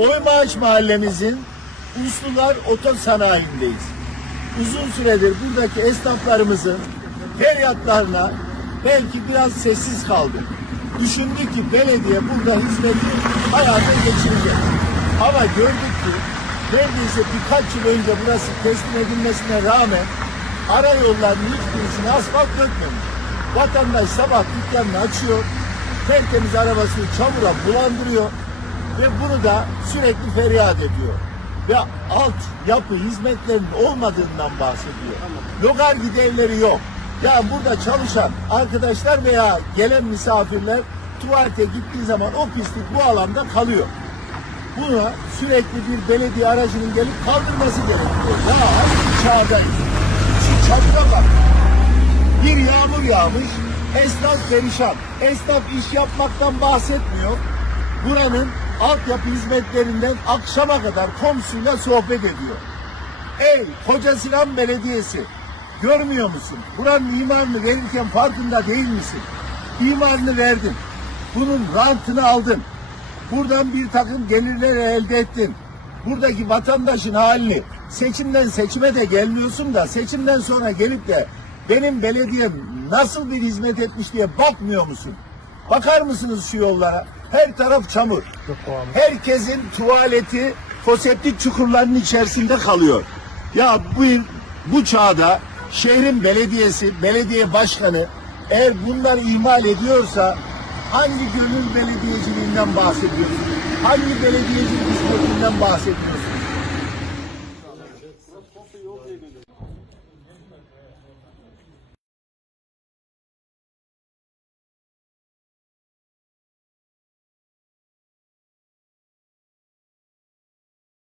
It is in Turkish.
Oymağaç mahallemizin Uslular Otosanayi'ndeyiz. Uzun süredir buradaki esnaflarımızın feryatlarına belki biraz sessiz kaldık. Düşündük ki belediye burada hizmeti hayata geçirecek. Ama gördük ki neredeyse birkaç yıl önce burası teslim edilmesine rağmen ara yolların hiçbirisine asfalt dökmemiş. Vatandaş sabah dükkanını açıyor, tertemiz arabasını çamura bulandırıyor ve bunu da sürekli feryat ediyor. Ve alt yapı hizmetlerinin olmadığından bahsediyor. Lokal giderleri yok. Ya burada çalışan arkadaşlar veya gelen misafirler tuvalete gittiği zaman o pislik bu alanda kalıyor. Buna sürekli bir belediye aracının gelip kaldırması gerekiyor. Ya hangi çağdayız? Şu çadıra bak. Bir yağmur yağmış, esnaf perişan. Esnaf iş yapmaktan bahsetmiyor. Buranın altyapı hizmetlerinden akşama kadar komşuyla sohbet ediyor. Ey Koca Sinan Belediyesi, görmüyor musun? Buranın imarını verirken farkında değil misin? İmarını verdin. Bunun rantını aldın. Buradan bir takım gelirler elde ettin. Buradaki vatandaşın halini seçimden seçime de gelmiyorsun da seçimden sonra gelip de benim belediyem nasıl bir hizmet etmiş diye bakmıyor musun? Bakar mısınız şu yollara? Her taraf çamur. Herkesin tuvaleti foseptik çukurlarının içerisinde kalıyor. Ya bu bu çağda şehrin belediyesi, belediye başkanı eğer bunları ihmal ediyorsa hangi gönül belediyeciliğinden bahsediyorsun? Hangi belediyecilik hizmetinden bahsediyorsun?